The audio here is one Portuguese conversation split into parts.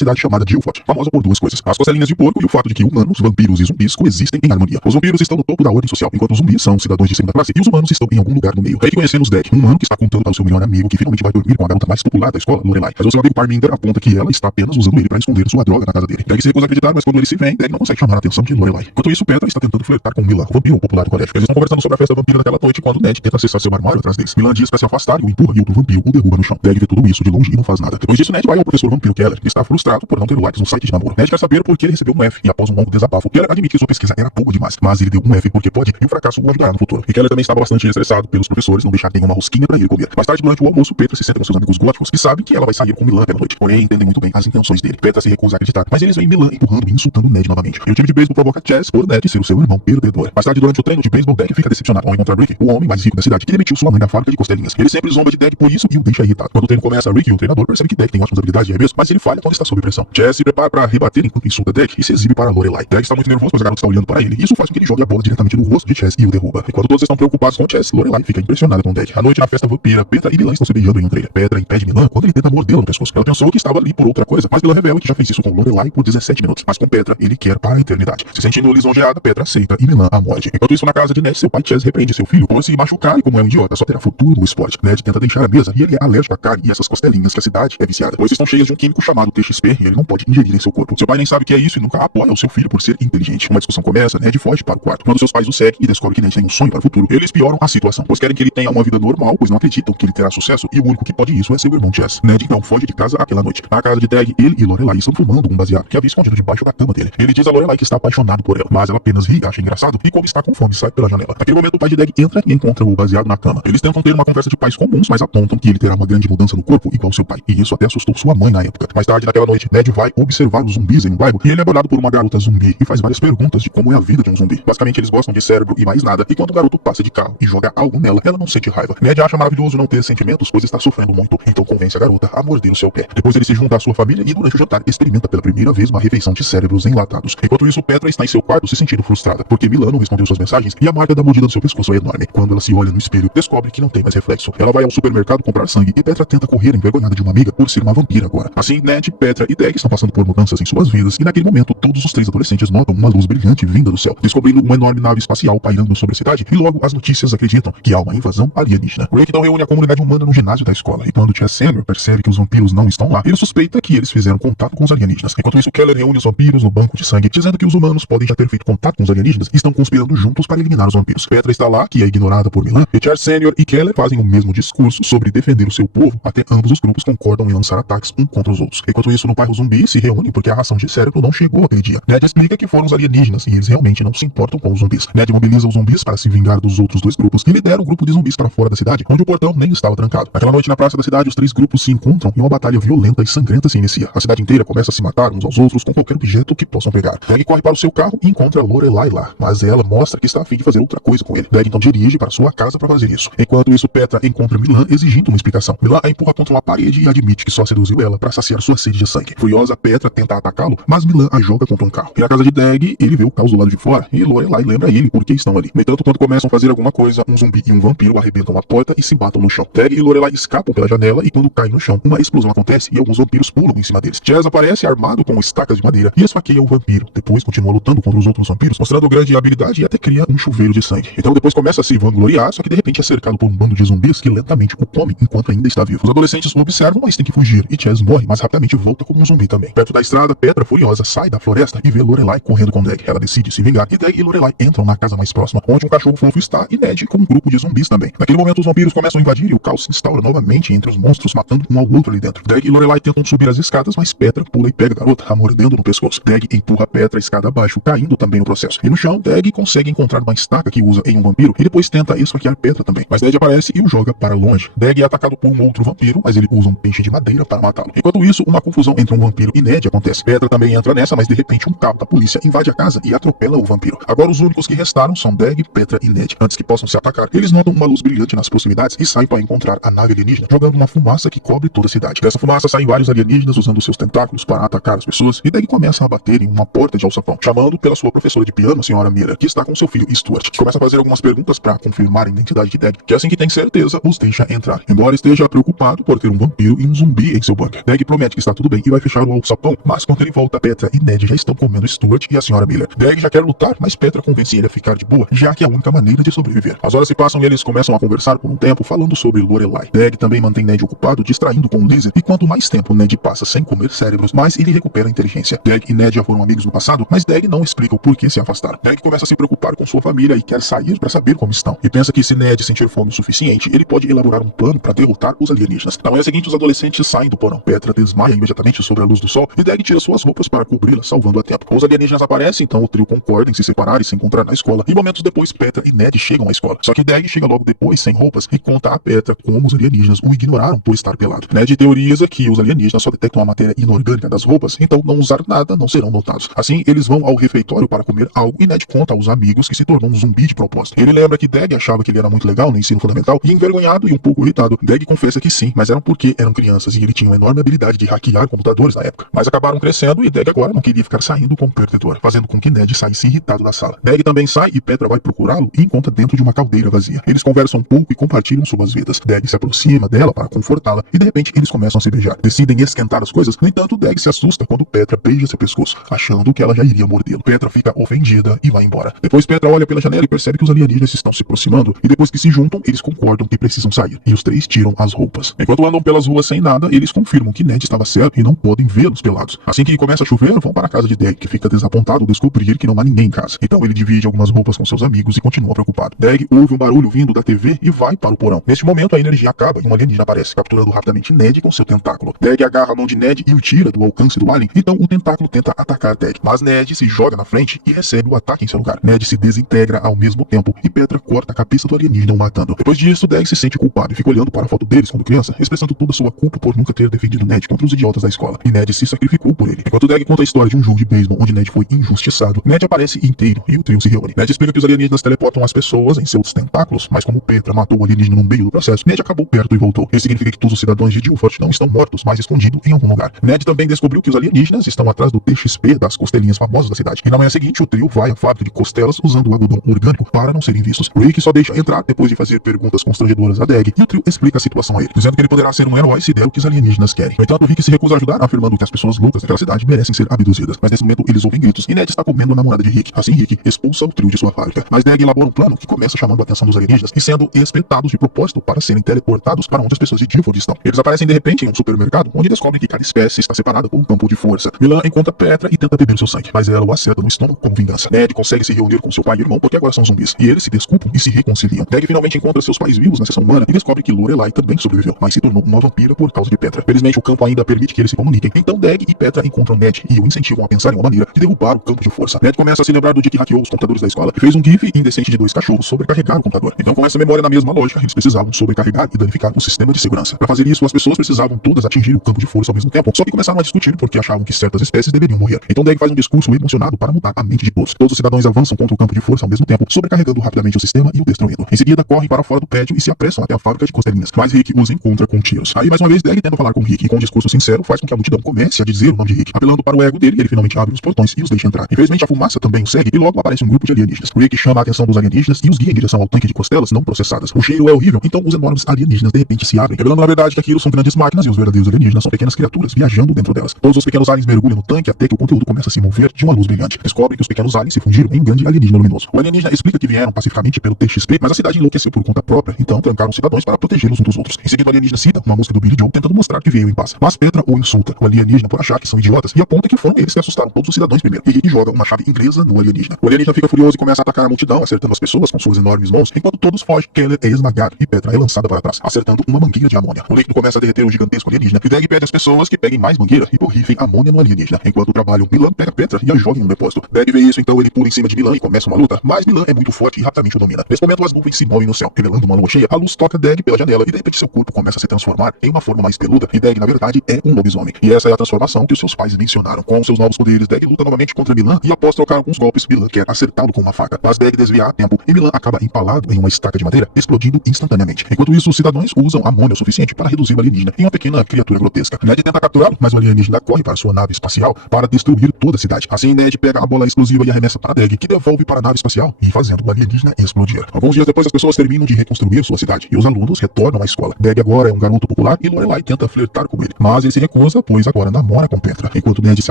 cidade chamada de Ilford, famosa por duas coisas: as costelinhas de porco e o fato de que humanos, vampiros e zumbis coexistem em harmonia. Os vampiros estão no topo da ordem social, enquanto os zumbis são cidadãos de segunda classe e os humanos estão em algum lugar no meio. É aí que conhecemos Deck, um humano que está contando para o seu melhor amigo que finalmente vai dormir com a garota mais popular da escola, Lorelai. Mas o seu amigo Parminder aponta que ela está apenas usando ele para esconder sua droga na casa dele. Deck se recusa a acreditar, mas quando ele se vê, Deck não consegue chamar a atenção de Lorelai. Enquanto isso, Petra está tentando flertar com Milan, o vampiro popular do colégio. Eles estão conversando sobre a festa vampira daquela noite quando Ned tenta acessar seu armário atrás deles. Milan diz para se afastar e o empurra e o vampiro o derruba no chão. Deck vê tudo isso de longe e não faz nada. Depois disso, Ned vai ao professor vampiro Keller, que está frustrado por não ter likes no site de namoro. Ned quer saber por que ele recebeu um F, e após um longo desabafo, Keller admite que sua pesquisa era boa demais, mas ele deu um F porque pode e o fracasso o ajudará no futuro. E Keller também estava bastante estressado pelos professores não deixar nenhuma rosquinha para ele comer. Mais tarde, durante o almoço, Petra se senta com seus amigos góticos que sabem que ela vai sair com Milan pela noite, porém entendem muito bem as intenções dele. Petra se recusa a acreditar, mas eles veem Milan empurrando e insultando Ned novamente. E o time de beisebol provoca Chess por Ned ser o seu irmão perdedor. Mais tarde, durante o treino de beisebol, Deck fica decepcionado ao encontrar Rick, o homem mais rico da cidade, que demitiu sua mãe da fábrica de costelinhas. Ele sempre zomba de Deck por isso e o deixa irritado. Quando o treino começa, Rick, o treinador, percebe que Deck tem ótimas habilidades de arremesso, mas ele falha quando está sob pressão. Chess se prepara para rebater enquanto insulta Deck e se exibe para Lorelai. Deck está muito nervoso, pois a garota está olhando para ele, e isso faz com que ele jogue a bola diretamente no rosto de Chess e o derruba. Enquanto todos estão preocupados com Chess, Lorelai fica impressionada com Deck. À noite, na festa vampira, Petra e Milan estão se beijando em um trailer. Petra impede Milan quando ele tenta mordê-la no pescoço. Ela pensou que estava ali por outra coisa, mas Milan revela que já fez isso com Lorelai por 17 minutos. Mas com Petra, ele quer para a eternidade. Se sentindo lisonjeada, Petra aceita e Milan a morde. Enquanto isso, na casa de Ned, seu pai Chess repreende seu filho por se machucar e, como é um idiota, só terá futuro no esporte. Ned tenta deixar a mesa e ele é alérgico à carne e essas costelinhas que a cidade é viciada, pois estão cheias de um químico chamado TXP e ele não pode ingerir em seu corpo. Seu pai nem sabe o que é isso e nunca apoia o seu filho por ser inteligente. Uma discussão começa, Ned foge para o quarto. Quando seus pais o seguem e descobrem que Ned tem um sonho para o futuro, eles pioram a situação, pois querem que ele tenha uma vida normal, pois não acreditam que ele terá sucesso e o único que pode isso é seu irmão Chess. Ned então foge de casa aquela noite. Na casa de Dag, ele e Lorelai estão fumando um baseado que havia escondido debaixo da cama dele. Ele diz a Lorelai que está apaixonado por ela, mas ela apenas ri, acha engraçado e, como está com fome, sai pela janela. Naquele momento, o pai de Dag entra e encontra o baseado na cama. Eles tentam ter uma conversa de pais comuns, mas apontam que ele terá uma grande mudança no corpo igual seu pai, e isso até assustou sua mãe na época. Mais tarde, naquela noite, Ned vai observar os zumbis em um bairro e ele é abordado por uma garota zumbi e faz várias perguntas de como é a vida de um zumbi. Basicamente, eles gostam de cérebro e mais nada, e quando o garoto passa de carro e joga algo nela, ela não sente raiva. Ned acha maravilhoso não ter sentimentos, pois está sofrendo muito, então convence a garota a morder o seu pé. Depois ele se junta à sua família e durante o jantar experimenta pela primeira vez uma refeição de cérebros enlatados. Enquanto isso, Petra está em seu quarto se sentindo frustrada, porque Milan não respondeu suas mensagens e a marca da mordida do seu pescoço é enorme. Quando ela se olha no espelho, descobre que não tem mais reflexo. Ela vai ao supermercado comprar sangue e Petra tenta correr envergonhada de uma amiga por ser uma vampira agora. Assim, Ned, Petra e Dag estão passando por mudanças em suas vidas e naquele momento todos os três adolescentes notam uma luz brilhante vinda do céu, descobrindo uma enorme nave espacial pairando sobre a cidade e logo as notícias acreditam que há uma invasão alienígena. Rick então reúne a comunidade humana no ginásio da escola e quando Chess Senior percebe que os vampiros não estão lá, ele suspeita que eles fizeram contato com os alienígenas. Enquanto isso, Keller reúne os vampiros no banco de sangue, dizendo que os humanos podem já ter feito contato com os alienígenas e estão conspirando juntos para eliminar os vampiros. Petra está lá, que é ignorada por Milan, e Chess Senior e Keller fazem o mesmo discurso sobre defender o seu povo, até ambos os grupos concordam em lançar ataques um contra os outros. Enquanto isso, no bairro zumbi se reúnem porque a ração de cérebro não chegou aquele dia. Ned explica que foram os alienígenas e eles realmente não se importam com os zumbis. Ned mobiliza os zumbis para se vingar dos outros dois grupos e lidera o grupo de zumbis para fora da cidade, onde o portão nem estava trancado. Naquela noite, na praça da cidade, os três grupos se encontram e uma batalha violenta e sangrenta se inicia. A cidade inteira começa a se matar uns aos outros com qualquer objeto que possam pegar. Dag corre para o seu carro e encontra Lorelai lá, mas ela mostra que está a fim de fazer outra coisa com ele. Dag então dirige para sua casa para fazer isso. Enquanto isso, Petra encontra Milan exigindo uma explicação. Milan a empurra contra uma parede e admite que só seduziu ela para saciar sua sede de sangue. Furiosa, Petra tenta atacá-lo, mas Milan a joga contra um carro. E na casa de Dag, ele vê o caos do lado de fora e Lorelai lembra ele por que estão ali. No entanto, quando começam a fazer alguma coisa, um zumbi e um vampiro arrebentam a porta e se batam no chão. Dag e Lorelai escapam pela janela e quando caem no chão, uma explosão acontece e alguns vampiros pulam em cima deles. Chess aparece armado com estacas de madeira e esfaqueia o vampiro. Depois continua lutando contra os outros vampiros, mostrando grande habilidade e até cria um chuveiro de sangue. Então depois começa a se vangloriar, só que de repente é cercado por um bando de zumbis que lentamente o come enquanto ainda está vivo. Os adolescentes o observam, mas tem que fugir e Chess morre, mas rapidamente volta como um zumbi também. Perto da estrada, Petra, furiosa, sai da floresta e vê Lorelai correndo com Dag. Ela decide se vingar e Dag e Lorelai entram na casa mais próxima, onde um cachorro fofo está e Ned com um grupo de zumbis também. Naquele momento os vampiros começam a invadir e o caos se instaura novamente entre os monstros, matando um ao outro ali dentro. Dag e Lorelai tentam subir as escadas, mas Petra pula e pega a garota, a mordendo no pescoço. Dag empurra Petra a escada abaixo, caindo também no processo. E no chão, Dag consegue encontrar uma estaca que usa em um vampiro e depois tenta esfaquear Petra também. Mas Ned aparece e o joga para longe. Dag é atacado por um outro vampiro, mas ele usa um peixe de madeira para matá-lo. Enquanto isso, uma confusão entre um vampiro e Ned acontece. Petra também entra nessa, mas de repente um carro da polícia invade a casa e atropela o vampiro. Agora os únicos que restaram são Dag, Petra e Ned. Antes que possam se atacar, eles notam uma luz brilhante nas proximidades e saem para encontrar a nave alienígena, jogando uma fumaça que cobre toda a cidade. Dessa fumaça saem vários alienígenas usando seus tentáculos para atacar as pessoas e Dag começa a bater em uma porta de alçapão, chamando pela sua professora de piano, a senhora Mira, que está com seu filho Stuart, que começa a fazer algumas perguntas para confirmar a identidade de Dag, que assim que tem certeza, os deixa entrar, embora esteja preocupado por ter um vampiro e um zumbi em seu bunker. Dag promete que está tudo bem e e vai fechar o alçapão, mas quando ele volta, Petra e Ned já estão comendo Stuart e a senhora Miller. Dag já quer lutar, mas Petra convence ele a ficar de boa, já que é a única maneira de sobreviver. As horas se passam e eles começam a conversar por um tempo, falando sobre Lorelai. Dag também mantém Ned ocupado, distraindo com Lizzie, e quanto mais tempo Ned passa sem comer cérebros, mais ele recupera a inteligência. Dag e Ned já foram amigos no passado, mas Dag não explica o porquê se afastaram. Dag começa a se preocupar com sua família e quer sair para saber como estão, e pensa que se Ned sentir fome o suficiente, ele pode elaborar um plano para derrotar os alienígenas. Na manhã seguinte, os adolescentes saem do porão. Petra desmaia imediatamente sobre a luz do sol e Dag tira suas roupas para cobri-la, salvando a tempo. Os alienígenas aparecem, então o trio concorda em se separar e se encontrar na escola. E momentos depois, Petra e Ned chegam à escola. Só que Dag chega logo depois, sem roupas, e conta a Petra como os alienígenas o ignoraram por estar pelado. Ned teoriza que os alienígenas só detectam a matéria inorgânica das roupas, então não usar nada não serão notados. Assim, eles vão ao refeitório para comer algo e Ned conta aos amigos que se tornou um zumbi de propósito. Ele lembra que Dag achava que ele era muito legal no ensino fundamental e, envergonhado e um pouco irritado, Dag confessa que sim, mas eram porque eram crianças e ele tinha uma enorme habilidade de hackear computadores na época. Mas acabaram crescendo e Dag agora não queria ficar saindo com o protetor, fazendo com que Ned saísse irritado da sala. Dag também sai e Petra vai procurá-lo e encontra dentro de uma caldeira vazia. Eles conversam um pouco e compartilham suas vidas. Dag se aproxima dela para confortá-la e de repente eles começam a se beijar. Decidem esquentar as coisas, no entanto Dag se assusta quando Petra beija seu pescoço, achando que ela já iria mordê-lo. Petra fica ofendida e vai embora. Depois Petra olha pela janela e percebe que os alienígenas estão se aproximando e depois que se juntam, eles concordam que precisam sair. E os três tiram as roupas. Enquanto andam pelas ruas sem nada, eles confirmam que Ned estava certo e não podem vê-los pelados. Assim que começa a chover, vão para a casa de Dag, que fica desapontado ao descobrir que não há ninguém em casa. Então ele divide algumas roupas com seus amigos e continua preocupado. Dag ouve um barulho vindo da TV e vai para o porão. Neste momento a energia acaba e um alienígena aparece, capturando rapidamente Ned com seu tentáculo. Dag agarra a mão de Ned e o tira do alcance do alien, então o tentáculo tenta atacar Dag, mas Ned se joga na frente e recebe o ataque em seu lugar. Ned se desintegra ao mesmo tempo e Petra corta a cabeça do alienígena o matando. Depois disso, Dag se sente culpado e fica olhando para a foto deles quando criança, expressando toda a sua culpa por nunca ter defendido Ned contra os idiotas da escola. E Ned se sacrificou por ele. Enquanto Dag conta a história de um jogo de beisebol onde Ned foi injustiçado, Ned aparece inteiro e o trio se reúne. Ned explica que os alienígenas teleportam as pessoas em seus tentáculos, mas como Petra matou o alienígena no meio do processo, Ned acabou perto e voltou. Isso significa que todos os cidadãos de Dilfort não estão mortos, mas escondidos em algum lugar. Ned também descobriu que os alienígenas estão atrás do TXP das costelinhas famosas da cidade. E na manhã seguinte, o trio vai à fábrica de costelas usando o algodão orgânico para não serem vistos. Rick só deixa entrar depois de fazer perguntas constrangedoras a Dag e o trio explica a situação a ele, dizendo que ele poderá ser um herói se der o que os alienígenas querem. No entanto, Rick se recusa a ajudar, afirmando que as pessoas loucas daquela cidade merecem ser abduzidas. Mas nesse momento eles ouvem gritos e Ned está comendo a namorada de Rick. Assim, Rick expulsa o trio de sua fábrica. Mas Dag elabora um plano que começa chamando a atenção dos alienígenas e sendo espetados de propósito para serem teleportados para onde as pessoas de Dilford estão. Eles aparecem de repente em um supermercado, onde descobrem que cada espécie está separada por um campo de força. Milan encontra Petra e tenta beber o seu sangue, mas ela o acerta no estômago como vingança. Ned consegue se reunir com seu pai e irmão porque agora são zumbis, e eles se desculpam e se reconciliam. Dag finalmente encontra seus pais vivos na seção humana e descobre que Lorelai também sobreviveu, mas se tornou uma vampira por causa de Petra. Felizmente o campo ainda permite que eles se comuniquem, então Dag e Petra encontram Ned e o incentivam a pensar em uma maneira de derrubar o campo de força. Ned começa a se lembrar do dia que hackeou os computadores da escola e fez um gif indecente de dois cachorros sobrecarregar o computador. Então com essa memória na mesma lógica, eles precisavam sobrecarregar e danificar o sistema de segurança. Para fazer isso, as pessoas precisavam todas atingir o campo de força ao mesmo tempo, só que começaram a discutir porque achavam que certas espécies deveriam morrer. Então Dag faz um discurso emocionado para mudar a mente de todos. Todos os cidadãos avançam contra o campo de força ao mesmo tempo, sobrecarregando rapidamente o sistema e o destruindo. Em seguida, correm para fora do prédio e se apressam até a fábrica de costelinhas, mas Rick os encontra com tiros. Aí, mais uma vez, Dag tenta falar com Rick e com um discurso sincero faz com que a multidão comece a dizer o nome de Rick. Apelando para o ego dele, ele finalmente abre os portões e os deixa entrar. Infelizmente, a fumaça também o segue e logo aparece um grupo de alienígenas. Rick chama a atenção dos alienígenas e os guia em direção ao tanque de costelas não processadas. O cheiro é horrível, então os enormes alienígenas de repente se abrem, revelando na verdade que aquilo são grandes máquinas e os verdadeiros alienígenas são pequenas criaturas viajando dentro delas. Todos os pequenos aliens mergulham no tanque até que o conteúdo começa a se mover de uma luz brilhante. Descobrem que os pequenos aliens se fundiram em um grande alienígena luminoso. O alienígena explica que vieram pacificamente pelo TXP, mas a cidade enlouqueceu por conta própria, então trancaram os cidadãos para protegê-los uns dos outros. Em seguida, o alienígena cita uma música do Billy Joe tentando mostrar que veio em paz. Mas Petra o insulta, o alienígena, por achar que são idiotas, e aponta que foram eles que assustaram todos os cidadãos primeiro. E Rick joga uma chave inglesa no alienígena. O alienígena fica furioso e começa a atacar a multidão, acertando as pessoas com suas enormes mãos, enquanto todos fogem. Keller é esmagado e Petra é lançada para trás, acertando uma mangueira de amônia. O líquido começa a derreter o gigantesco alienígena, e Dag pede às pessoas que peguem mais mangueira e borrifem amônia no alienígena. Enquanto trabalham, Milan pega Petra e a joga em um depósito. Dag vê isso, então ele pula em cima de Milan e começa uma luta, mas Milan é muito forte e rapidamente o domina. Nesse momento, as nuvens se movem no céu, revelando uma lua cheia. A luz toca Dag pela janela e de repente seu corpo começa a se transformar em uma forma mais peluda, e Dag, na verdade, é um lobisomem. E essa é a transformação que os seus pais mencionaram. Com seus novos poderes, Dag luta novamente contra Milan e após trocar alguns golpes, Milan quer acertá-lo com uma faca, mas Dag desvia a tempo e Milan acaba empalado em uma estaca de madeira, explodindo instantaneamente. Enquanto isso, os cidadãos usam amônia o suficiente para reduzir o alienígena em uma pequena criatura grotesca. Ned tenta capturá-lo, mas o alienígena corre para sua nave espacial para destruir toda a cidade. Assim, Ned pega a bola explosiva e arremessa para Dag, que devolve para a nave espacial e fazendo o alienígena explodir. Alguns dias depois, as pessoas terminam de reconstruir sua cidade e os alunos retornam à escola. Dag agora é um garoto popular e Lorelai tenta flertar com ele, mas ele se recusa raiva, pois agora namora com Petra. Enquanto Ned se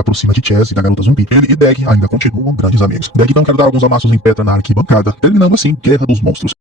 aproxima de Chess e da garota zumbi, ele e Dag ainda continuam grandes amigos. Dag então quer dar alguns amassos em Petra na arquibancada, terminando assim Guerra dos Monstros.